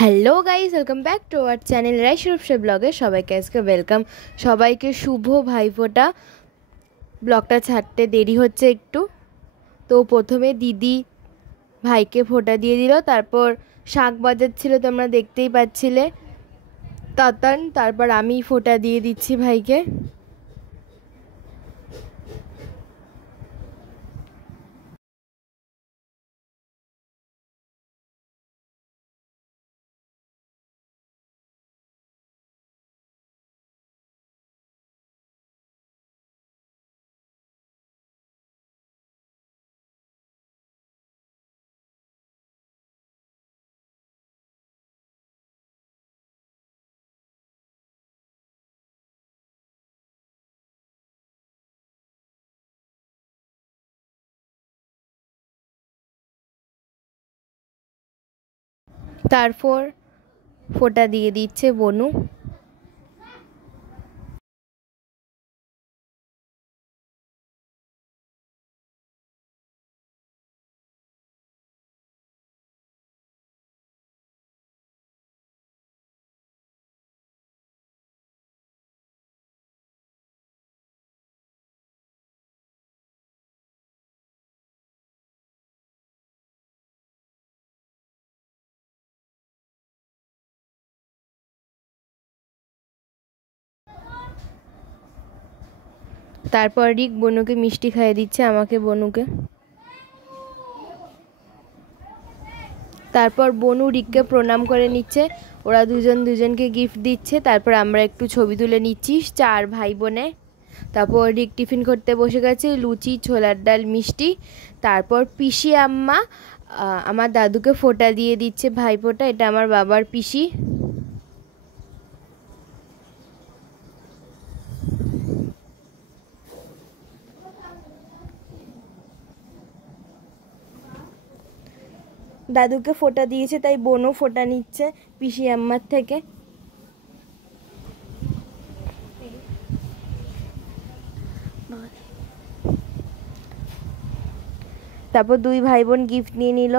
Hello guys, welcome back to our channel রাইশরূপসে ব্লগে সবাইকে আজকে ওয়েলকাম। সবাইকে শুভ ভাইফোঁটা। ব্লগটা ছাড়তে দেরি হচ্ছে একটু, তো প্রথমে দিদি ভাইকে ফোঁটা দিয়ে দিল, তারপর শাঁখ বাজাচ্ছিল, তোমরা দেখতেই পাচ্ছিলে তাতান, তারপর আমি ফোঁটা দিয়ে দিচ্ছি ভাইকে। তারপর ফোঁটা দিয়ে দিচ্ছে বনু। তারপর রিক বনুকে মিষ্টি খাইয়ে দিচ্ছে, আমাকে বনুকে। তারপর বনু রিককে প্রণাম করে নিচ্ছে, ওরা দুজন দুজনকে গিফট দিচ্ছে। তারপর আমরা একটু ছবি তুলে নিচ্ছি 4 ভাই বোনে। তারপর রিক টিফিন করতে বসে গেছে, লুচি, ছোলার ডাল, মিষ্টি। তারপর পিসি আম্মা আমার দাদুকে ফোঁটা দিয়ে দিচ্ছে, ভাইফোঁটা। এটা আমার বাবার পিসি। দাদুকে ফোঁটা দিয়েছে, তাই বোনও ফোঁটা নিচ্ছে পিসি আম্মার থেকে। তারপর 2 ভাই বোন গিফট নিয়ে নিল।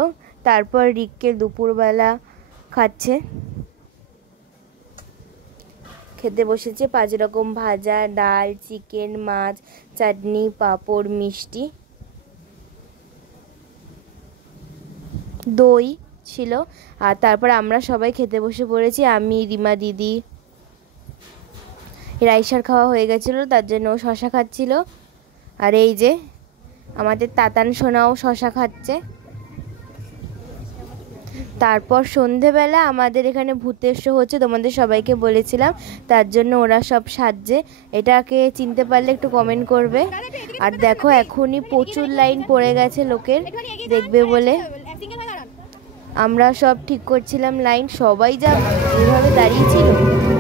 তারপর রিককে দুপুরবেলা খাচ্ছে, খেতে বসেছে 5 রকম ভাজা, ডাল, চিকেন, মাছ, চাটনি, পাঁপড়, মিষ্টি, দই ছিল। আর তারপর আমরা সবাই খেতে বসে পড়েছি। আমি, রিমা দিদি, রাইসার খাওয়া হয়ে গেছিলো, তার জন্য ও শশা খাচ্ছিল। আর এই যে আমাদের তাতান সোনাও শশা খাচ্ছে। তারপর সন্ধেবেলা আমাদের এখানে ভূতের শো হচ্ছে, তোমাদের সবাইকে বলেছিলাম, তার জন্য ওরা সব সাজছে। এটাকে চিনতে পারলে একটু কমেন্ট করবে। আর দেখো এখনই প্রচুর লাইন পড়ে গেছে লোকের দেখবে বলে। আমরা সব ঠিক করছিলাম লাইন, সবাই যা এভাবে দাঁড়িয়েছিল।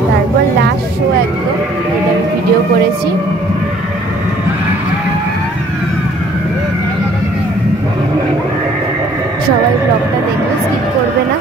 তারপর লাস্ট শো একদম, এটা আমি ভিডিও করেছি। সবাই ব্লগটা দেখবে, স্কিপ করবে না।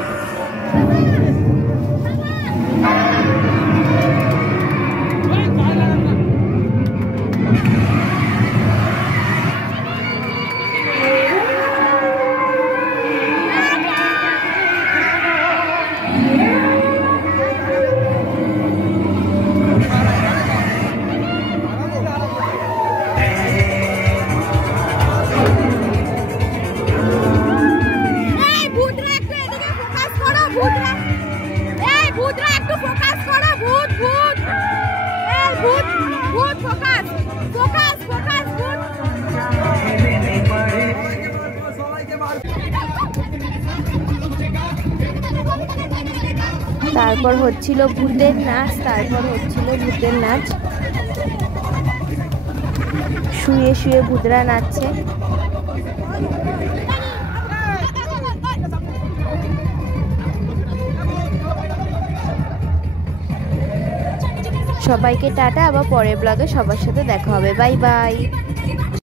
তারপর হচ্ছিল ভূতের নাচ, শুয়ে শুয়ে ভূতরা নাচছে। সবাইকে টাটা, আবার পরের ব্লগে সবার সাথে দেখা হবে। Bye bye.